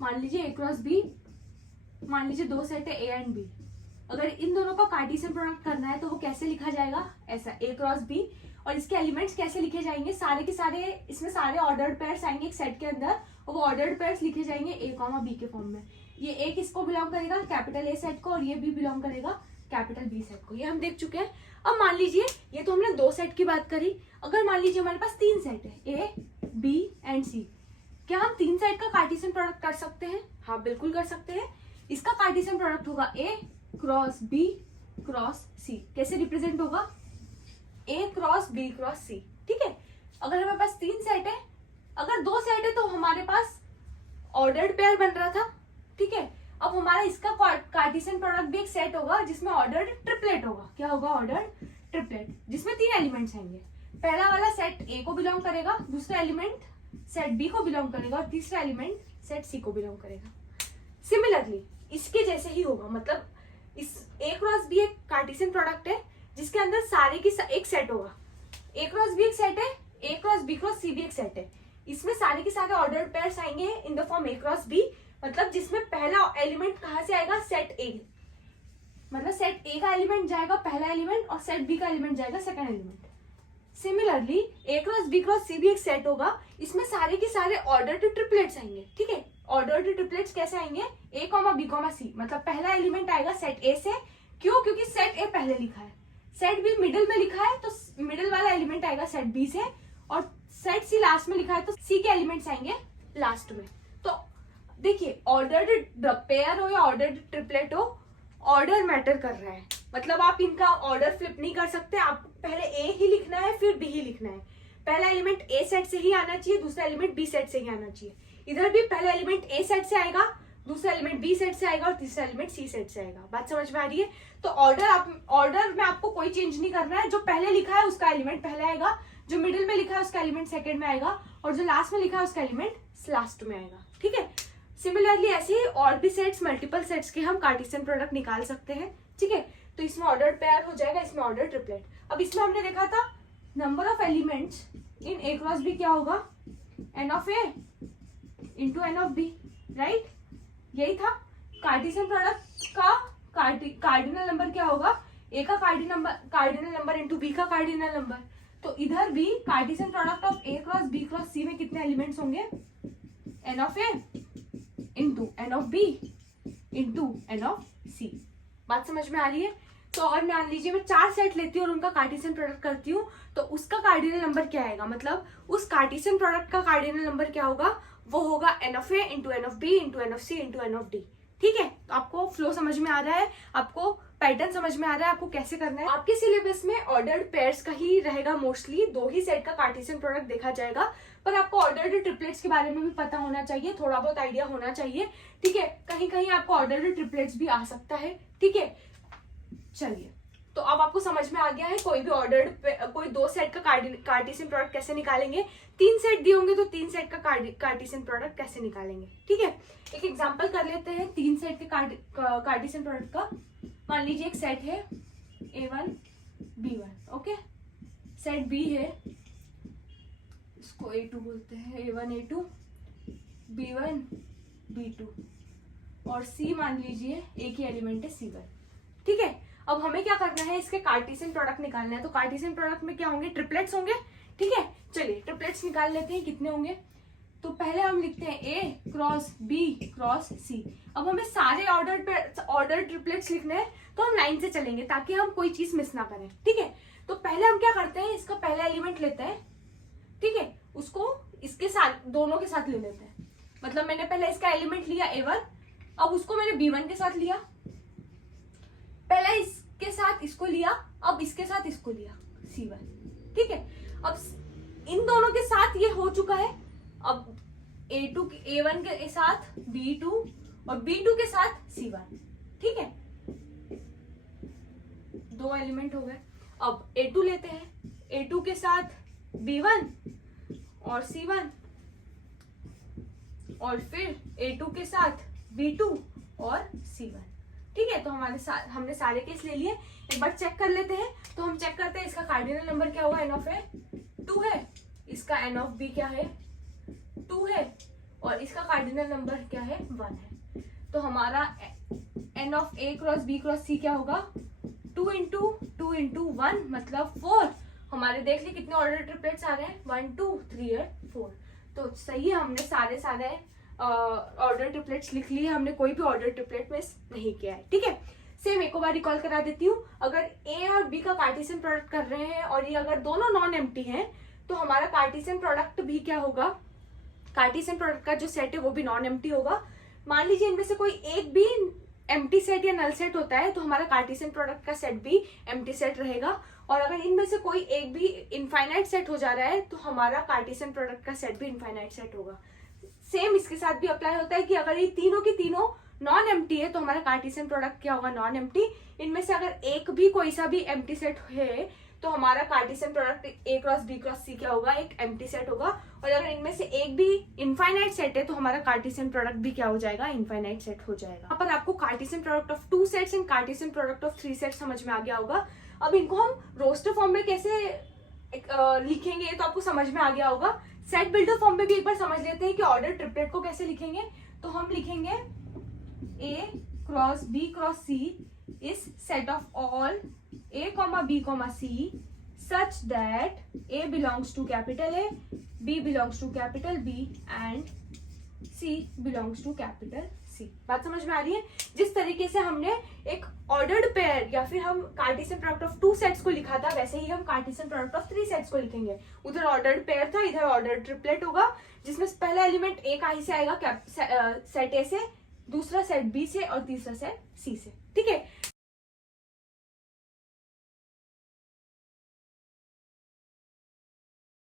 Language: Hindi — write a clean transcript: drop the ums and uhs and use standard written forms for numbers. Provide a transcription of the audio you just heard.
मान लीजिए ए क्रॉस बी, मान लीजिए दो सेट है ए एंड बी, अगर इन दोनों का कार्टेशियन प्रोडक्ट करना है तो वो कैसे लिखा जाएगा, ऐसा ए क्रॉस बी, और इसके एलिमेंट्स कैसे लिखे जाएंगे, सारे के सारे इसमें सारे ऑर्डर्ड पेयर्स आएंगे एक सेट के अंदर, और वो ऑर्डर्ड पेयर्स लिखे जाएंगे ए कॉमा बी के फॉर्म में। ये ए किसको बिलोंग करेगा, कैपिटल ए सेट को, और ये बी बिलोंग करेगा कैपिटल बी सेट को। ये हम देख चुके हैं। अब मान लीजिए ये तो हमने दो सेट की बात करी, अगर मान लीजिए हमारे पास तीन सेट है ए बी एंड सी, क्या हम तीन सेट का कार्टेशियन प्रोडक्ट कर सकते हैं? हाँ बिल्कुल कर सकते हैं। इसका कार्टेशियन प्रोडक्ट होगा ए क्रॉस बी क्रॉस सी। कैसे रिप्रेजेंट होगा, ए क्रॉस बी क्रॉस सी। ठीक है, अगर हमारे पास तीन सेट है, अगर दो सेट है तो हमारे पास ऑर्डर्ड पेयर बन रहा था। ठीक है, अब हमारा इसका कार्टेशियन प्रोडक्ट भी एक सेट होगा जिसमें ऑर्डर्ड ट्रिपलेट होगा। क्या होगा, ऑर्डर्ड ट्रिपलेट, जिसमें तीन एलिमेंट्स आएंगे। पहला वाला सेट ए को बिलोंग करेगा, दूसरा एलिमेंट सेट बी को बिलोंग करेगा, और तीसरा एलिमेंट सेट सी को बिलोंग करेगा। सिमिलरली इसके जैसे ही होगा, मतलब इस ए क्रॉस बी एक कार्टेशियन प्रोडक्ट है जिसके अंदर सारे की एक सेट होगा। ए क्रॉस बी एक सेट है, ए क्रॉस बी क्रॉस सी भी एक सेट है। इसमें सारे के सारे ऑर्डर्ड पेयर्स आएंगे in the form A cross B, मतलब जिसमें पहला एलिमेंट कहां से आएगा, सेट ए, मतलब सेट ए का एलिमेंट जाएगा पहला एलिमेंट, और सेट बी का एलिमेंट जाएगा सेकंड एलिमेंट। सिमिलरली ए क्रॉस बी क्रॉस सी भी एक सेट होगा, इसमें सारे के सारे ऑर्डर्ड ट्रिपलेट्स आएंगे। ठीक है, ऑर्डर्ड ट्रिपलेट्स कैसे आएंगे, ए कॉमा बी कॉमा सी, मतलब पहला एलिमेंट आएगा सेट ए से, क्यों, क्योंकि सेट ए पहले लिखा है, सेट बी मिडिल में लिखा है तो मिडिल वाला एलिमेंट आएगा सेट बी से, और सेट सी लास्ट में लिखा है तो सी के एलिमेंट्स आएंगे लास्ट में। तो देखिए, ऑर्डर्ड पेयर हो या ऑर्डर्ड ट्रिपलेट हो, ऑर्डर मैटर कर रहा है। मतलब आप इनका ऑर्डर फ्लिप नहीं कर सकते, आप पहले ए ही लिखना है फिर बी ही लिखना है। पहला एलिमेंट ए सेट से ही आना चाहिए, दूसरा एलिमेंट बी सेट से ही आना चाहिए। इधर भी पहला एलिमेंट ए सेट से आएगा, दूसरा एलिमेंट बी सेट से आएगा, और तीसरा एलिमेंट सी सेट से आएगा। बात समझ में आ रही है? तो ऑर्डर में आपको कोई चेंज नहीं करना है। जो पहले लिखा है उसका एलिमेंट पहले आएगा, जो मिडिल में लिखा है उसका एलिमेंट सेकंड में आएगा, और जो लास्ट में लिखा है उसका एलिमेंट लास्ट में आएगा। ठीक है, सिमिलरली ऐसे ही और भी सेट्स, मल्टीपल सेट्स के हम कार्टेशियन प्रोडक्ट निकाल सकते हैं। ठीक है, तो इसमें ऑर्डर्ड पेयर हो जाएगा, इसमें ऑर्डर ट्रिपलेट। अब इसमें हमने देखा था number of elements in A cross B क्या होगा, n of A into n of B, right? यही था। कार्टेशियन प्रोडक्ट का कार्डिनल नंबर क्या होगा, ए का कार्डिनल नंबर इंटू बी का कार्डिनल नंबर। तो इधर भी Cartesian product of A cross B cross C में कितने एलिमेंट्स होंगे, n of A into n of B into n of C. बात समझ में आ रही है? तो अगर मान लीजिए मैं चार सेट लेती हूँ और उनका कार्टेशियन प्रोडक्ट करती हूँ, तो उसका कार्डिनल नंबर क्या आएगा, मतलब उस कार्टेशियन प्रोडक्ट का कार्डिनल नंबर क्या होगा, वो होगा n of A into n of B into n of C into n of D. ठीक है, तो आपको फ्लो समझ में आ रहा है, आपको पैटर्न समझ में आ रहा है, आपको कैसे करना है। आपके सिलेबस में ऑर्डर्ड पेयर्स का ही रहेगा, मोस्टली दो ही सेट का कार्टेशियन प्रोडक्ट देखा जाएगा, पर आपको ऑर्डर्ड ट्रिपलेट्स के बारे में भी पता होना चाहिए, थोड़ा बहुत आइडिया होना चाहिए। ठीक है, कहीं कहीं आपको ऑर्डर्ड ट्रिपलेट्स भी आ सकता है। ठीक है, चलिए, तो अब आपको समझ में आ गया है कोई भी कोई दो सेट का कार्टेशियन प्रोडक्ट कैसे निकालेंगे, तीन सेट दिए होंगे तो तीन सेट का कार्टेशियन प्रोडक्ट कैसे निकालेंगे। ठीक है, एक एग्जांपल कर लेते हैं तीन सेट के कार्टेशियन प्रोडक्ट का। मान लीजिए एक सेट है A1 B1, okay, set B है, इसको A2 बोलते हैं, A1 A2 B1 B2, और C मान लीजिए एक ही एलिमेंट है C1। ठीक है, अब हमें क्या करना है, इसके कार्टेशियन प्रोडक्ट निकालना है। तो कार्टेशियन प्रोडक्ट में क्या होंगे, ट्रिपलेट्स होंगे। ठीक है, चलिए ट्रिपलेट्स निकाल लेते हैं, कितने होंगे। तो पहले हम लिखते हैं ए क्रॉस बी क्रॉस सी। अब हमें सारे ऑर्डर ट्रिपलेट्स लिखने हैं, तो हम लाइन से चलेंगे ताकि हम कोई चीज मिस ना करें। ठीक है, तो पहले हम क्या करते हैं, इसका पहला एलिमेंट लेते हैं। ठीक है, उसको इसके साथ, दोनों के साथ ले लेते हैं। मतलब मैंने पहले इसका एलिमेंट लिया A1, अब उसको मैंने B1 के साथ लिया, पहले इसके साथ इसको लिया, अब इसके साथ इसको लिया C1। ठीक है, अब इन दोनों के साथ ये हो चुका है। अब A1 के साथ B2 और B2 के साथ C1। ठीक है, दो एलिमेंट हो गए। अब A2 लेते हैं, A2 के साथ B1 और C1, और फिर A2 के साथ B2 और C1। ठीक है, तो हमने सारे केस ले लिए। एक बार चेक कर लेते हैं। तो हम चेक करते हैं, इसका कार्डिनल नंबर क्या हुआ, एन ऑफ ए 2 है, इसका एन ऑफ बी क्या है 2 है, और इसका कार्डिनल नंबर क्या है 1 है। तो हमारा n of a cross b cross c क्या होगा 2 इंटू 2 इंटू 1 मतलब 4। हमारे देख ली कितने ऑर्डर ट्रिपलेट्स आ रहे हैं 1 2 3 और 4। तो सही है, हमने सारे ऑर्डर ट्रिपलेट्स लिख लिए, हमने कोई भी ऑर्डर ट्रिपलेट मिस नहीं किया है। ठीक है, सेम एक बार रिकॉल करा देती हूँ। अगर ए और बी का कार्टेशियन प्रोडक्ट कर रहे हैं और ये अगर दोनों नॉन एम्प्टी हैं तो हमारा कार्टेशियन प्रोडक्ट भी क्या होगा, कार्टेशियन प्रोडक्ट का जो सेट है वो भी नॉन एम्प्टी होगा। मान लीजिए इनमें से कोई एक भी एम्प्टी सेट या नल सेट होता है तो हमारा कार्टेशियन प्रोडक्ट का सेट भी एम्प्टी सेट रहेगा। और अगर इनमें से कोई एक भी इनफाइनाइट सेट हो जा रहा है तो हमारा कार्टेशियन प्रोडक्ट का सेट भी इनफाइनाइट सेट होगा। सेम इसके साथ भी अप्लाई होता है कि अगर ये तीनों की तीनों नॉन एम्प्टी है तो हमारा कार्टेशियन प्रोडक्ट क्या होगा नॉन एम्प्टी। इनमें से अगर एक भी कोई सा भी एम्प्टी सेट है तो हमारा Cartesian product a cross b cross c क्या होगा एक एम्प्टी सेट होगा। और अगर इनमें से एक भी इनफाइनाइट सेट है तो हमारा कार्टेशियन प्रोडक्ट भी क्या हो जाएगा इनफाइनाइट सेट हो जाएगा। यहाँ पर आपको Cartesian product of 2 sets and Cartesian product of 3 sets समझ में आ गया होगा। अब इनको हम रोस्टर फॉर्म में कैसे लिखेंगे तो आपको समझ में आ गया होगा। सेट बिल्डर फॉर्म में भी एक बार समझ लेते हैं कि ऑर्डर ट्रिपलेट को कैसे लिखेंगे। तो हम लिखेंगे a cross b cross c is set of all a, b, c such that a belongs to capital A, b belongs to capital B and c belongs to capital C। बात समझ में आ रही है। जिस तरीके से हमने एक ऑर्डर्ड पेयर या फिर हम कार्टेशियन प्रोडक्ट ऑफ 2 सेट्स को लिखा था वैसे ही हम कार्टेशियन प्रोडक्ट ऑफ 3 सेट्स को लिखेंगे। उधर ऑर्डर्ड पेयर था, इधर ऑर्डर्ड ट्रिपलेट होगा जिसमें पहला एलिमेंट ए का ही से आएगा सेट ए से, दूसरा सेट बी से और तीसरा सेट सी से। ठीक है,